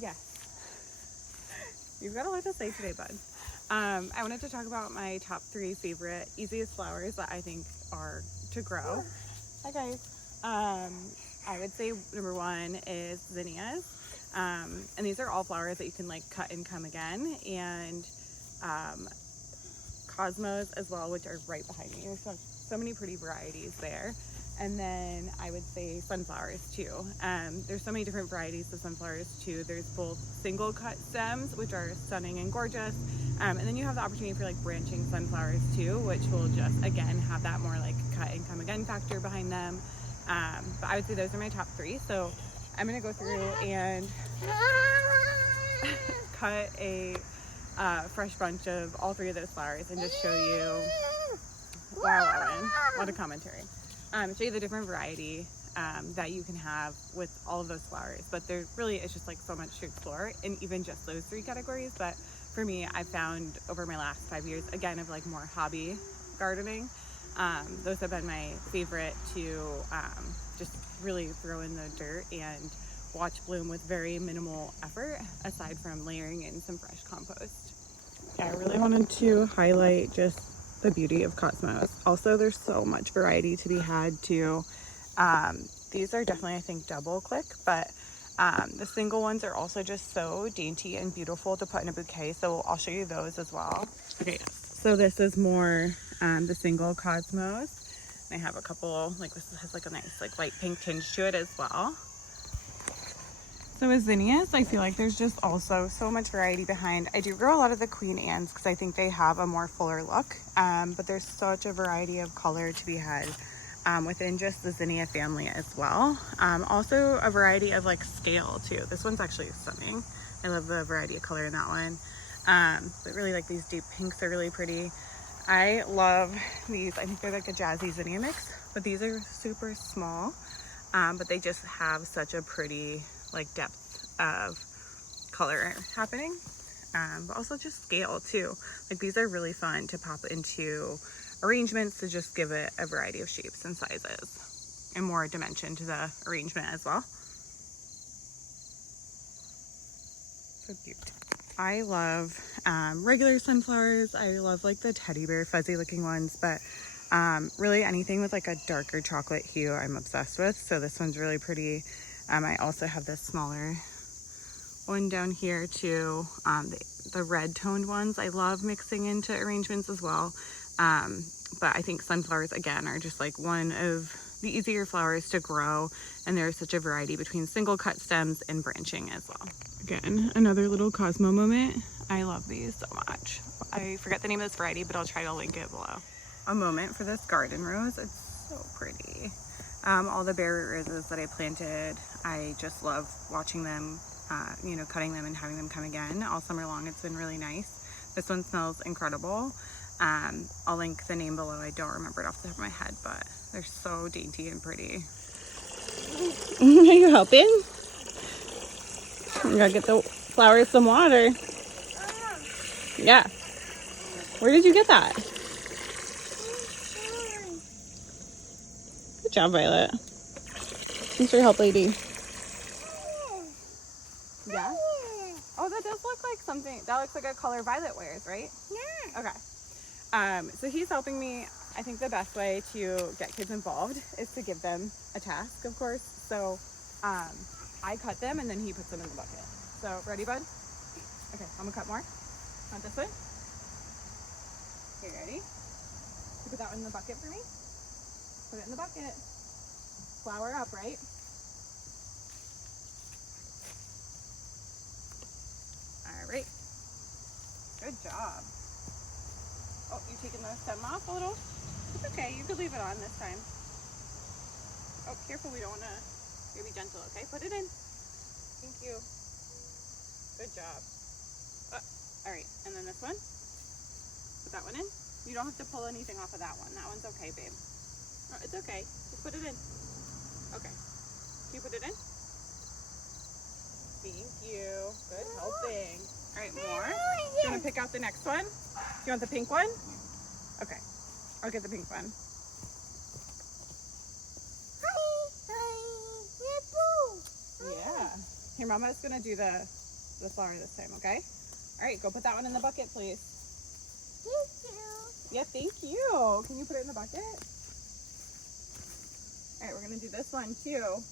Yes. You've got a lot to say today, bud. I wanted to talk about my top 3 favorite, easiest flowers that I think are to grow. Hi, guys. I would say number 1 is zinnias. And these are all flowers that you can like cut and come again. And cosmos as well, which are right behind me. There's so many pretty varieties there. And then I would say sunflowers too. There's so many different varieties of sunflowers too. There's both single cut stems, which are stunning and gorgeous. And then you have the opportunity for like branching sunflowers too, which will just, again, have that more like cut and come again factor behind them. But I would say those are my top 3. So I'm gonna go through and cut a fresh bunch of all 3 of those flowers and just show you, wow, Evan, what a commentary. Show you the different variety that you can have with all of those flowers. But there really is just like so much to explore in even just those 3 categories. But for me, I found over my last 5 years, again, of like more hobby gardening, those have been my favorite to just really throw in the dirt and watch bloom with very minimal effort, aside from layering in some fresh compost. Yeah, I really wanted to highlight just the beauty of cosmos. Also, there's so much variety to be had too. These are definitely, I think, double click, but the single ones are also just so dainty and beautiful to put in a bouquet. So I'll show you those as well. Okay, so this is more the single cosmos. And I have a couple, like this has like a nice like light pink tinge to it as well. So with zinnias, I feel like there's just also so much variety behind. I do grow a lot of the Queen Anne's because I think they have a more fuller look, but there's such a variety of color to be had within just the zinnia family as well. Also a variety of like scale too. This one's actually stunning. I love the variety of color in that one. But really like these deep pinks are really pretty. I love these. I think they're like a jazzy zinnia mix, but these are super small, but they just have such a pretty like depth of color happening, but also just scale too. Like these are really fun to pop into arrangements to just give it a variety of shapes and sizes and more dimension to the arrangement as well. So cute. I love regular sunflowers. I love like the teddy bear fuzzy looking ones, but really anything with like a darker chocolate hue I'm obsessed with. So this one's really pretty. I also have this smaller one down here too. The red toned ones I love mixing into arrangements as well. But I think sunflowers again are just like one of the easier flowers to grow, and there's such a variety between single cut stems and branching as well. Again, another little Cosmo moment. I love these so much. I forget the name of this variety, but I'll try to link it below. A moment for this garden rose. It's so pretty. All the bare root roses that I planted, I just love watching them, cutting them and having them come again all summer long. It's been really nice. This one smells incredible. I'll link the name below. I don't remember it off the top of my head, but they're so dainty and pretty. Are you helping? You gotta get the flowers some water. Yeah. Where did you get that? Good job, Violet. Thanks for your help, lady. Yeah? Oh, that does look like something. That looks like a color Violet wears, right? Yeah. Okay. So he's helping me. I think the best way to get kids involved is to give them a task, of course. So I cut them and then he puts them in the bucket. So ready, bud? Okay, I'm gonna cut more. Want this one? Okay, ready? You put that one in the bucket for me? Put it in the bucket. Flower up, right? All right. Good job. Oh, you taking the stem off a little? It's okay. You could leave it on this time. Oh, careful. We don't want to. You're be gentle, okay? Put it in. Thank you. Good job. All right. And then this one. Put that one in. You don't have to pull anything off of that one. That one's okay, babe. Oh, it's okay. Just put it in. Okay. Can you put it in? Thank you. Good helping. All right, more. You want to pick out the next one? Do you want the pink one? Okay. I'll get the pink one. Yeah. Here, Mama's going to do the the flower this time, okay? All right, go put that one in the bucket, please. Thank you. Yeah, thank you. Can you put it in the bucket? All right, we're gonna do this one too.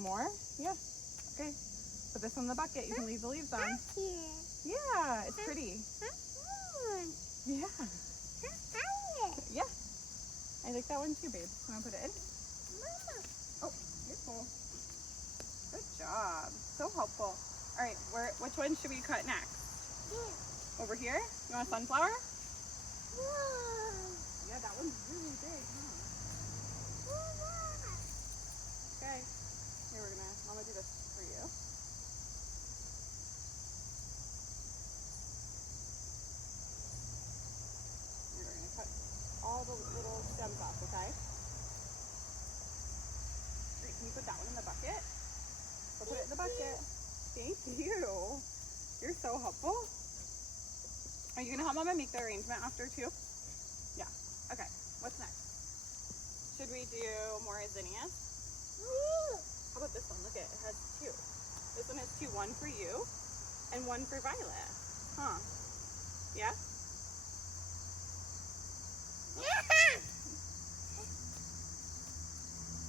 More? Yeah. Okay. Put this one in the bucket. You can leave the leaves on. Yeah, it's pretty. Yeah. Yeah. I like that one too, babe. You want to put it in? Oh, you're cool. Good job. So helpful. All right, which one should we cut next? Over here? You want a sunflower? Yeah, that one's really big, huh? Okay. Here, Mama do this for you. We're gonna cut all the little stems off, okay? Great, can you put that one in the bucket? Go put it in the bucket. Thank you. You're so helpful. Are you gonna help Mama make the arrangement after too? Yeah. Okay. What's next? Should we do more zinnias? How about this one? Look, it has two. This one has two. One for you and one for Violet. Huh? Yeah?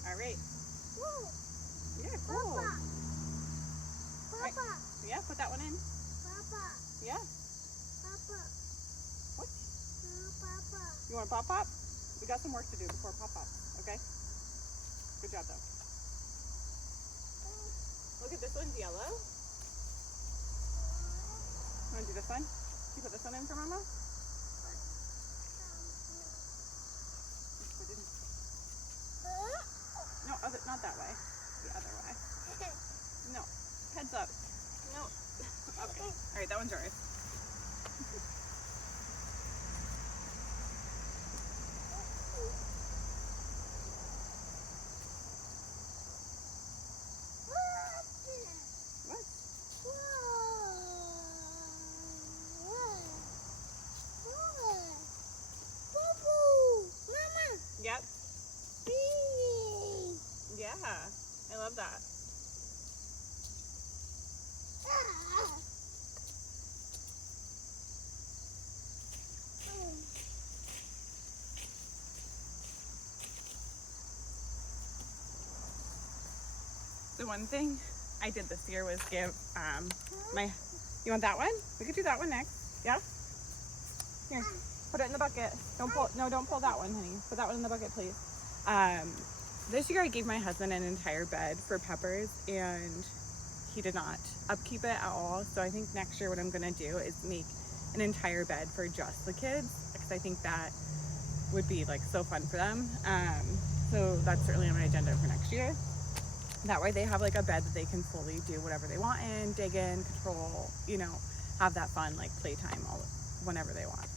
All right. Yeah, cool. Right. Yeah, put that one in. Yeah. What? You want pop-pop? We got some work to do before pop-pop, okay? Good job, though. Look at this one's yellow. You want to do this one? Can you put this one in for Mama? No, not that way. The other way. No. Heads up. No. Okay. All right, that one's yours. Yep. Yeah, I love that. The one thing I did this year was give you want that one? We could do that one next. Yeah? Here, put it in the bucket. Don't pull that one, honey. Put that one in the bucket, please. This year I gave my husband an entire bed for peppers and he did not upkeep it at all. So I think next year what I'm gonna do is make an entire bed for just the kids because I think that would be like so fun for them. So that's certainly on my agenda for next year. That way they have like a bed that they can fully do whatever they want in, dig in, control, you know, have that fun like playtime whenever they want.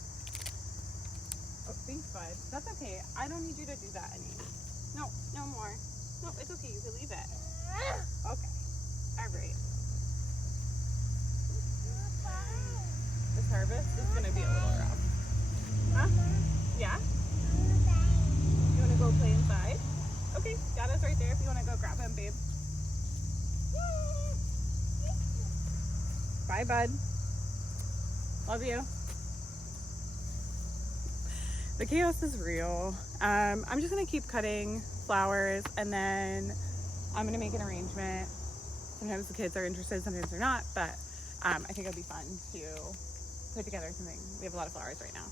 Oh, thanks, bud. That's okay. I don't need you to do that anymore. No, no more. No, it's okay. You can leave it. Okay. All right. This harvest is going to be a little rough. Huh? Yeah? You want to go play inside? Okay. Dada's right there if you want to go grab him, babe. Bye, bud. Love you. The chaos is real. I'm just gonna keep cutting flowers and then I'm gonna make an arrangement. Sometimes the kids are interested, sometimes they're not, but I think it'll be fun to put together something. We have a lot of flowers right now.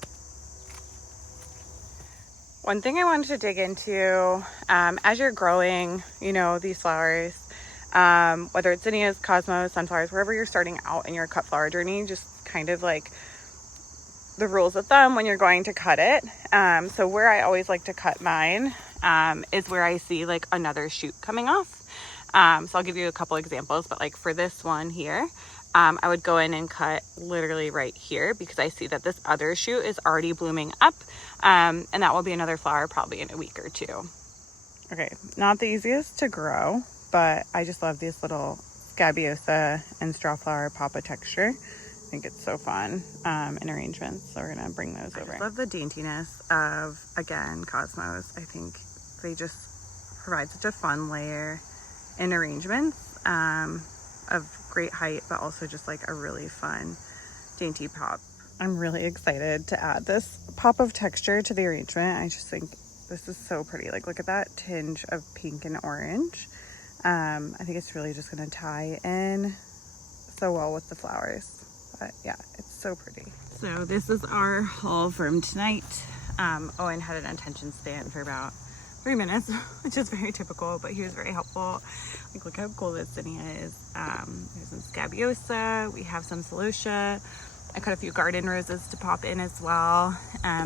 One thing I wanted to dig into, as you're growing, you know, these flowers, whether it's zinnias, cosmos, sunflowers, wherever you're starting out in your cut flower journey, just kind of like the rules of thumb when you're going to cut it. So where I always like to cut mine is where I see like another shoot coming off. So I'll give you a couple examples, but like for this one here, I would go in and cut literally right here because I see that this other shoot is already blooming up. And that will be another flower probably in a week or two. Okay, not the easiest to grow, but I just love these little scabiosa and straw flower papa texture. I think it's so fun in arrangements, so we're gonna bring those over. I love the daintiness of, again, cosmos. I think they just provide such a fun layer in arrangements of great height, but also just like a really fun dainty pop. I'm really excited to add this pop of texture to the arrangement. I just think this is so pretty. Like, look at that tinge of pink and orange. I think it's really just gonna tie in so well with the flowers. But yeah, it's so pretty. So this is our haul from tonight. Owen had an attention span for about 3 minutes, which is very typical, but he was very helpful. Like, look how cool this zinnia is. There's some scabiosa, we have some celosia. I cut a few garden roses to pop in as well.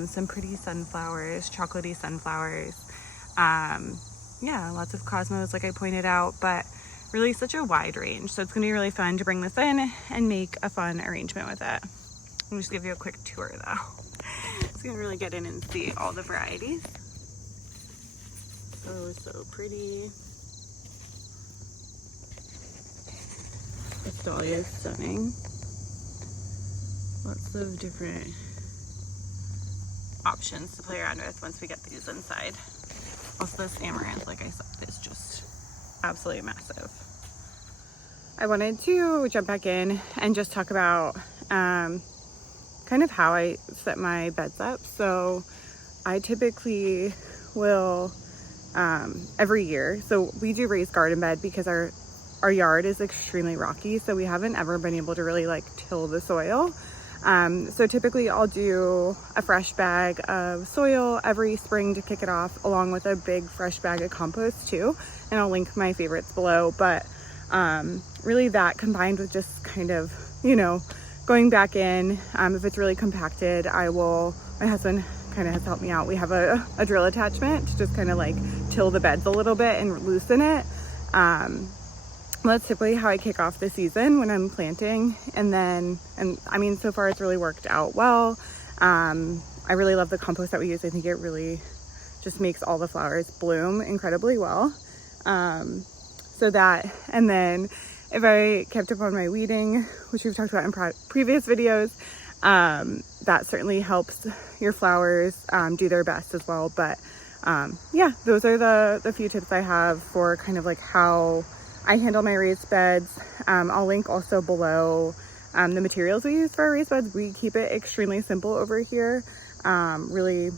Some pretty sunflowers, chocolatey sunflowers. Yeah, lots of cosmos, like I pointed out, but really such a wide range. So it's gonna be really fun to bring this in and make a fun arrangement with it. I'll just give you a quick tour though. It's gonna really get in and see all the varieties. So pretty. This dahlia is stunning. Lots of different options to play around with once we get these inside. Also, this amaranth, like I said, is just absolutely massive. I wanted to jump back in and just talk about kind of how I set my beds up. So I typically will every year, so we do raised garden bed because our yard is extremely rocky, so we haven't ever been able to really like till the soil. So typically I'll do a fresh bag of soil every spring to kick it off, along with a big fresh bag of compost too, and I'll link my favorites below. But really that combined with just kind of, you know, going back in, if it's really compacted, my husband kind of has helped me out. We have a drill attachment to just kind of like till the beds a little bit and loosen it. That's typically how I kick off the season when I'm planting. And I mean, so far it's really worked out well. I really love the compost that we use. I think it really just makes all the flowers bloom incredibly well. So that, and then if I kept up on my weeding, which we've talked about in previous videos, that certainly helps your flowers do their best as well. But yeah, those are the few tips I have for kind of like how I handle my raised beds. I'll link also below the materials we use for our raised beds. We keep it extremely simple over here, really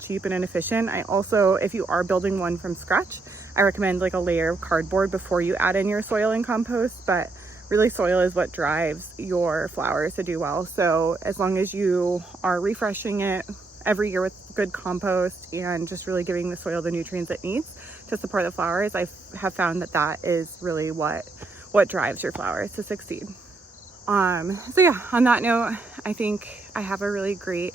cheap and inefficient. I also, if you are building one from scratch, I recommend like a layer of cardboard before you add in your soil and compost. But really, soil is what drives your flowers to do well. So as long as you are refreshing it every year with good compost and just really giving the soil the nutrients it needs to support the flowers, I have found that is really what drives your flowers to succeed. So yeah, on that note, I think I have a really great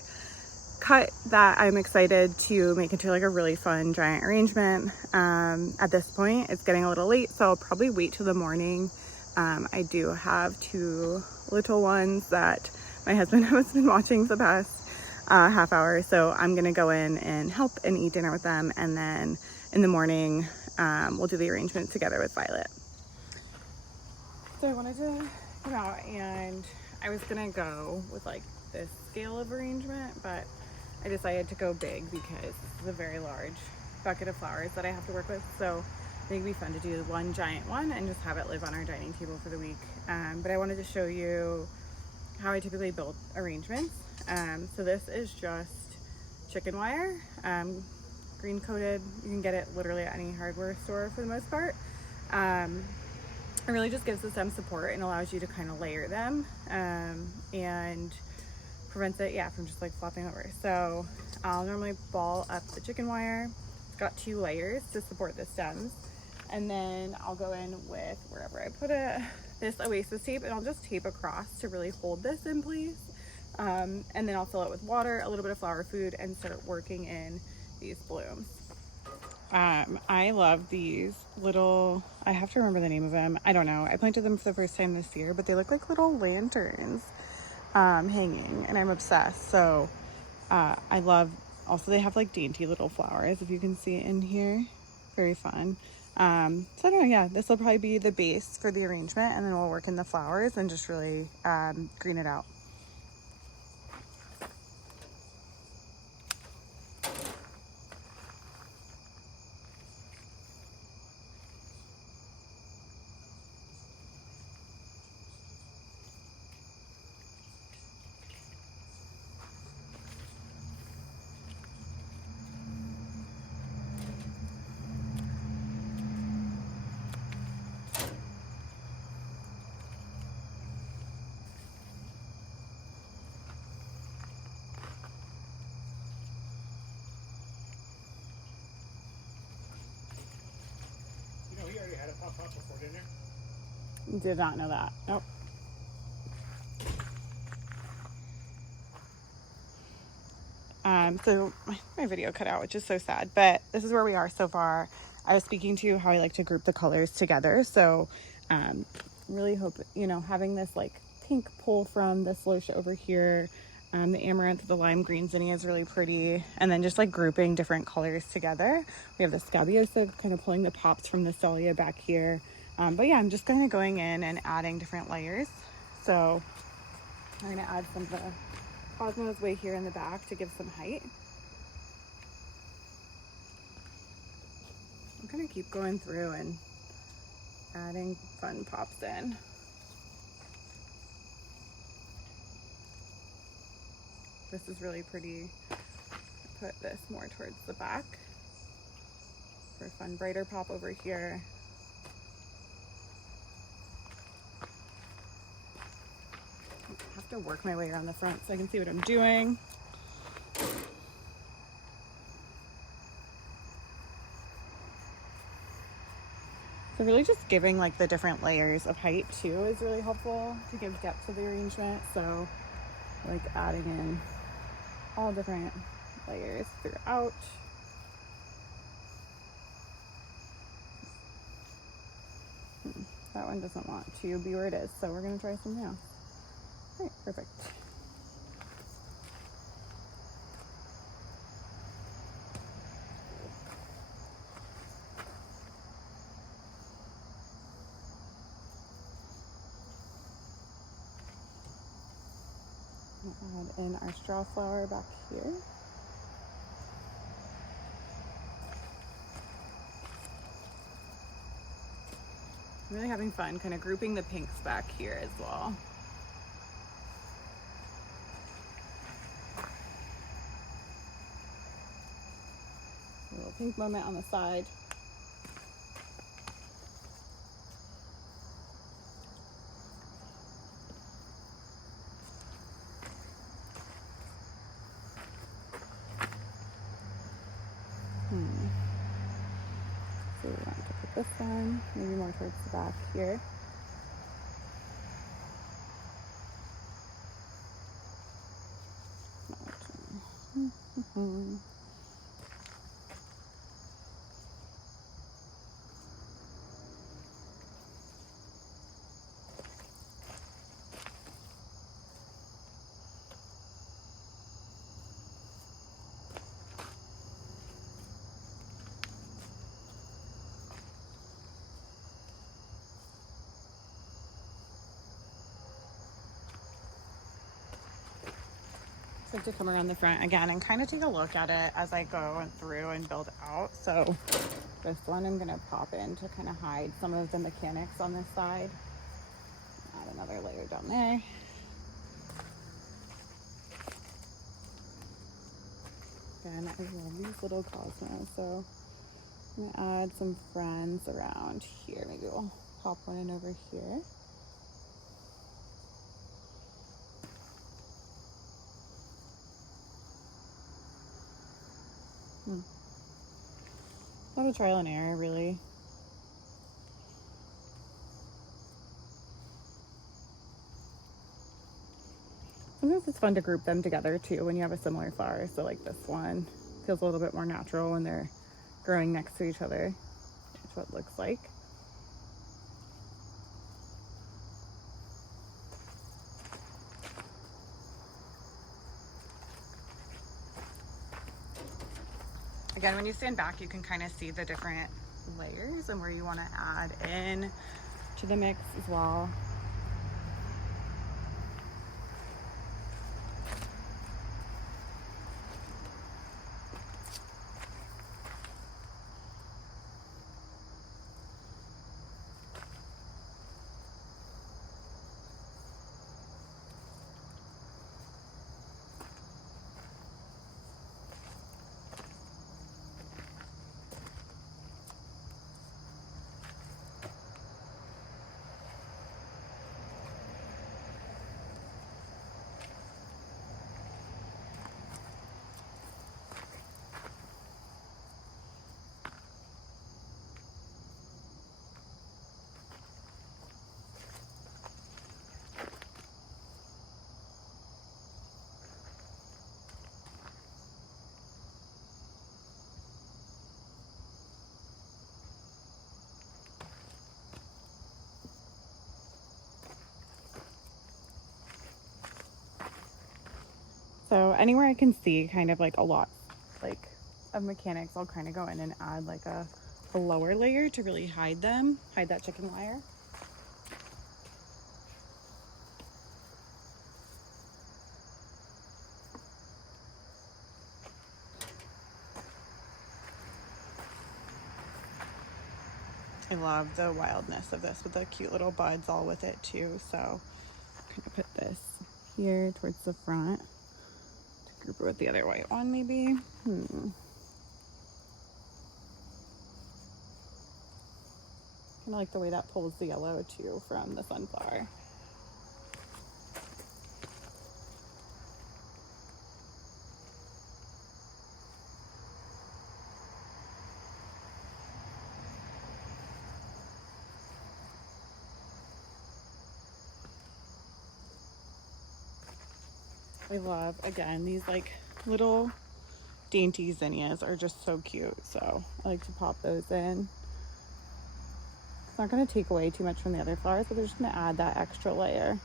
cut that I'm excited to make into like a really fun giant arrangement. At this point, it's getting a little late, so I'll probably wait till the morning. I do have 2 little ones that my husband has been watching for the past half hour, so I'm gonna go in and help and eat dinner with them, and then in the morning we'll do the arrangement together with Violet. So I wanted to come out, and I was gonna go with like this scale of arrangement, but I decided to go big because this is a very large bucket of flowers that I have to work with. So I think it'd be fun to do one giant one and just have it live on our dining table for the week. But I wanted to show you how I typically build arrangements. So this is just chicken wire, green coated. You can get it literally at any hardware store for the most part. It really just gives the stem support and allows you to kind of layer them, and prevents it, from just like flopping over. So I'll normally ball up the chicken wire. It's got 2 layers to support the stems. And then I'll go in with, wherever I put it, this Oasis tape, and I'll just tape across to really hold this in place. And then I'll fill it with water, a little bit of flower food, and start working in these blooms. I love these little, I have to remember the name of them. I don't know. I planted them for the first time this year, but they look like little lanterns hanging, and I'm obsessed. So I love, also they have like dainty little flowers, if you can see it in here. Very fun. So I don't know, yeah, this will probably be the base for the arrangement, and then we'll work in the flowers and just really green it out. pot before, didn't you? Did not know that. Nope. So my video cut out, which is so sad, but this is where we are so far. I was speaking to how I like to group the colors together. So really hope, you know, having this like pink pull from this Lotia over here, the amaranth, the lime green zinnia is really pretty. And then just like grouping different colors together. We have the scabiosa kind of pulling the pops from the Celia back here. But yeah, I'm just kind of going in and adding different layers. So I'm gonna add some of the Cosmos way here in the back to give some height. I'm gonna keep going through and adding fun pops in. This is really pretty. Put this more towards the back for a fun brighter pop over here. I have to work my way around the front so I can see what I'm doing. So really just giving like the different layers of height too is really helpful to give depth to the arrangement. So like adding in all different layers throughout. That one doesn't want to be where it is, so we're gonna try something else. All right, perfect. We'll add in our straw flower back here. I'm really having fun kind of grouping the pinks back here as well. A little pink moment on the side. So we want to put this one maybe more towards the back here. To come around the front again and kind of take a look at it as I go through and build out. So this one I'm going to pop in to kind of hide some of the mechanics on this side. Add another layer down there. Again, I love these little cosmos, so I'm going to add some friends around here. Maybe we'll pop one in over here. A lot of trial and error, really. Sometimes it's fun to group them together too when you have a similar flower. So like this one feels a little bit more natural when they're growing next to each other. That's what it looks like. Again, when you stand back, you can kind of see the different layers and where you want to add in to the mix as well. So anywhere I can see kind of like a lot like of mechanics, I'll kind of go in and add like a lower layer to really hide that chicken wire. I love the wildness of this with the cute little buds all with it too. So I'm gonna put this here towards the front to group it with the other white one maybe. Kind of like the way that pulls the yellow too from the sunflower. I love, again, these like little dainty zinnias are just so cute. So I like to pop those in. It's not going to take away too much from the other flowers, but they're just going to add that extra layer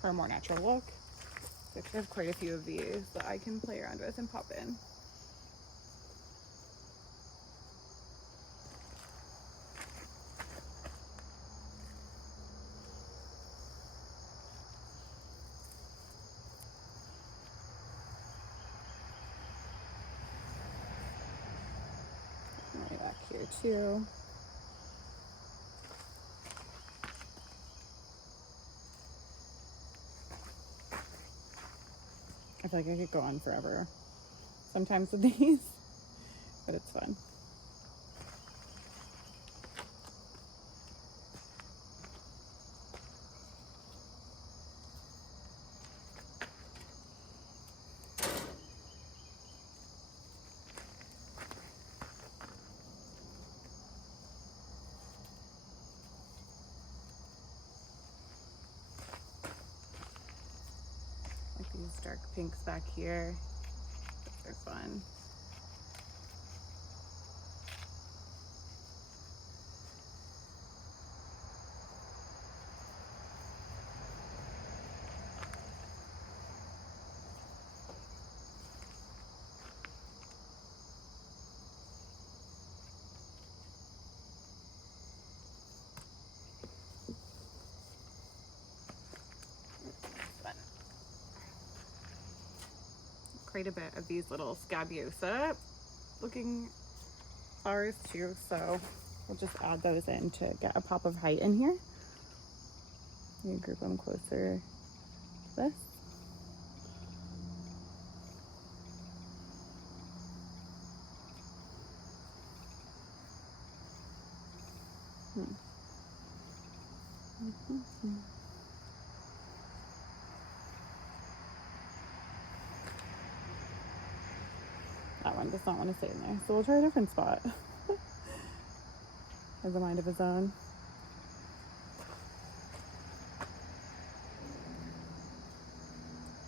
for a more natural look. So I have quite a few of these that I can play around with and pop in. Right back here too. I feel like I could go on forever sometimes with these, but it's fun. Like these dark pinks back here. Those are fun. Quite a bit of these little scabiosa looking flowers too, so we'll just add those in to get a pop of height in here. You can group them closer to this. That one does not want to stay in there, so we'll try a different spot. Has a mind of his own.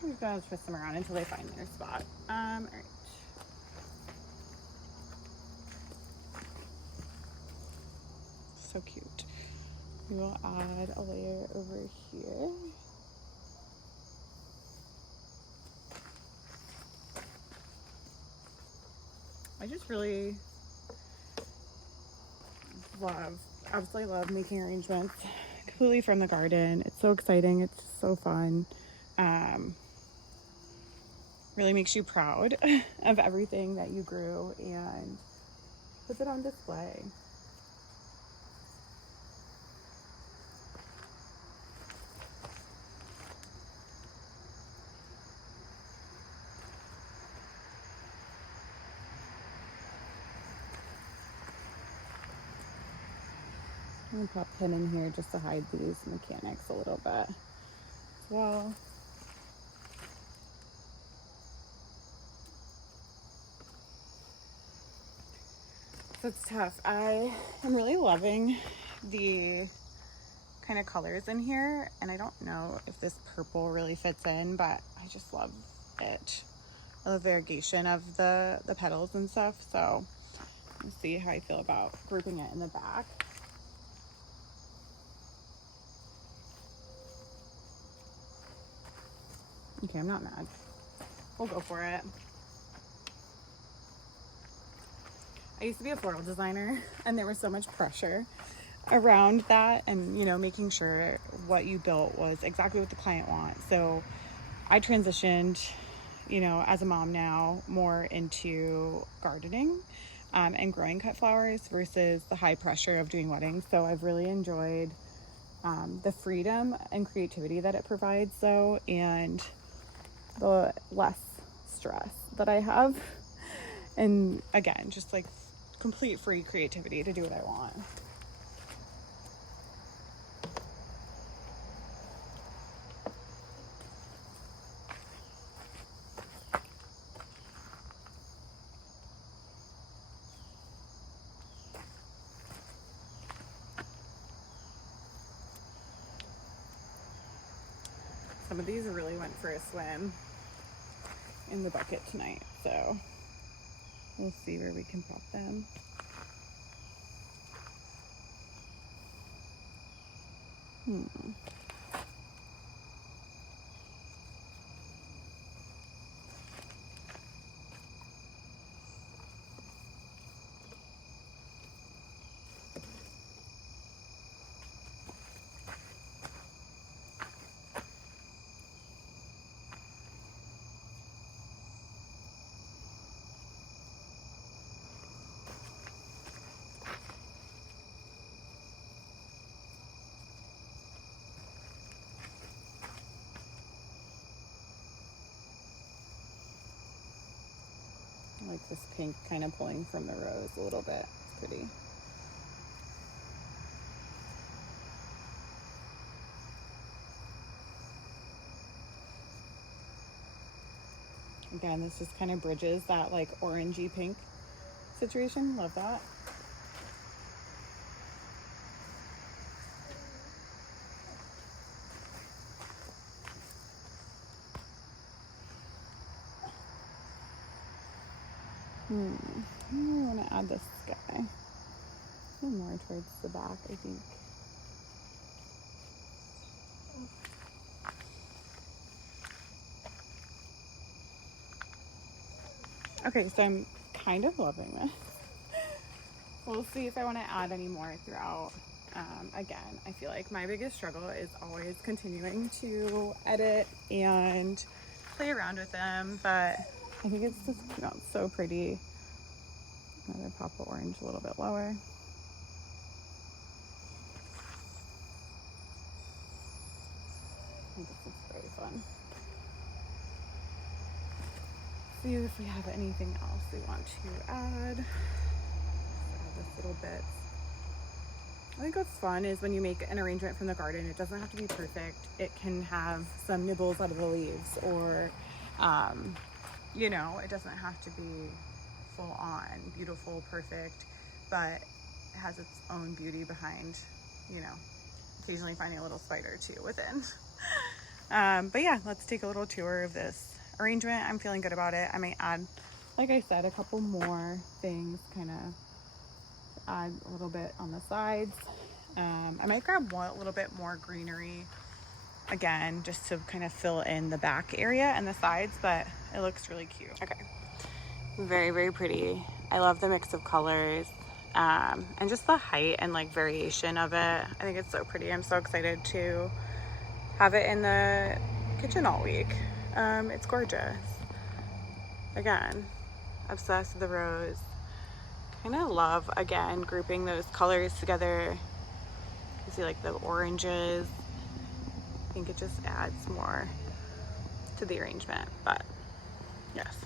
We're gonna twist them around until they find their spot. All right. So cute. We will add a layer over here. I just really absolutely love making arrangements completely from the garden. It's so exciting. It's just so fun. Really makes you proud of everything that you grew and puts it on display. I'm gonna pop him in here just to hide these mechanics a little bit as well. That's tough. I am really loving the kind of colors in here, and I don't know if this purple really fits in, but I just love it. I love the variegation of the petals and stuff, so let's see how I feel about grouping it in the back. Okay, I'm not mad. We'll go for it. I used to be a floral designer, and there was so much pressure around that, and you know, making sure what you built was exactly what the client wants. So I transitioned, you know, as a mom now, more into gardening and growing cut flowers versus the high pressure of doing weddings. So I've really enjoyed the freedom and creativity that it provides, though, and the less stress that I have. And again, just like complete free creativity to do what I want. Some of these really went for a swim in the bucket tonight, so we'll see where we can pop them. I like this pink kind of pulling from the rose a little bit. It's pretty. Again, this just kind of bridges that like orangey pink situation. Love that. I really want to add this guy. More towards the back, I think. Okay, so I'm kind of loving this. We'll see if I want to add any more throughout. Again, I feel like my biggest struggle is always continuing to edit and play around with them, but I think it's just come out so pretty. I'm gonna pop the orange a little bit lower. I think this is very fun. See if we have anything else we want to add. Add this little bit. I think what's fun is when you make an arrangement from the garden, it doesn't have to be perfect. It can have some nibbles out of the leaves, or you know, it doesn't have to be full on beautiful, perfect, but it has its own beauty behind, you know, occasionally finding a little spider too within. But yeah, let's take a little tour of this arrangement. I'm feeling good about it. I might add, like I said, a couple more things, kind of add a little bit on the sides. I might grab a little bit more greenery again, just to kind of fill in the back area and the sides, but it looks really cute. Okay, very, very pretty. I love the mix of colors and just the height and like variation of it. I think it's so pretty. I'm so excited to have it in the kitchen all week. It's gorgeous. Again, obsessed with the rose. Kind of love, again, grouping those colors together. You see like the oranges. I think it just adds more to the arrangement, but yes,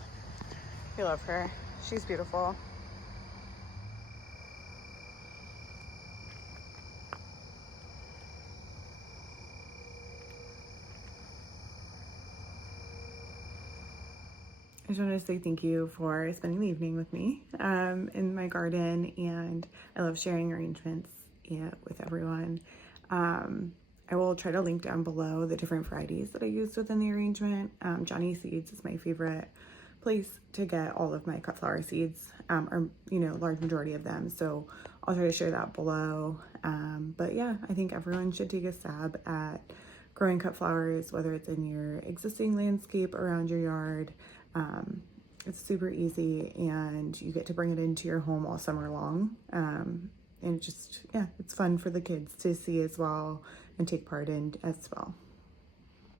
we love her. She's beautiful. I just wanted to say thank you for spending the evening with me in my garden, and I love sharing arrangements with everyone. I will try to link down below the different varieties that I used within the arrangement. Johnny Seeds is my favorite place to get all of my cut flower seeds, or you know, large majority of them. So I'll try to share that below. But yeah, I think everyone should take a stab at growing cut flowers, whether it's in your existing landscape around your yard. It's super easy, and you get to bring it into your home all summer long. And just, yeah, it's fun for the kids to see as well and take part in as well.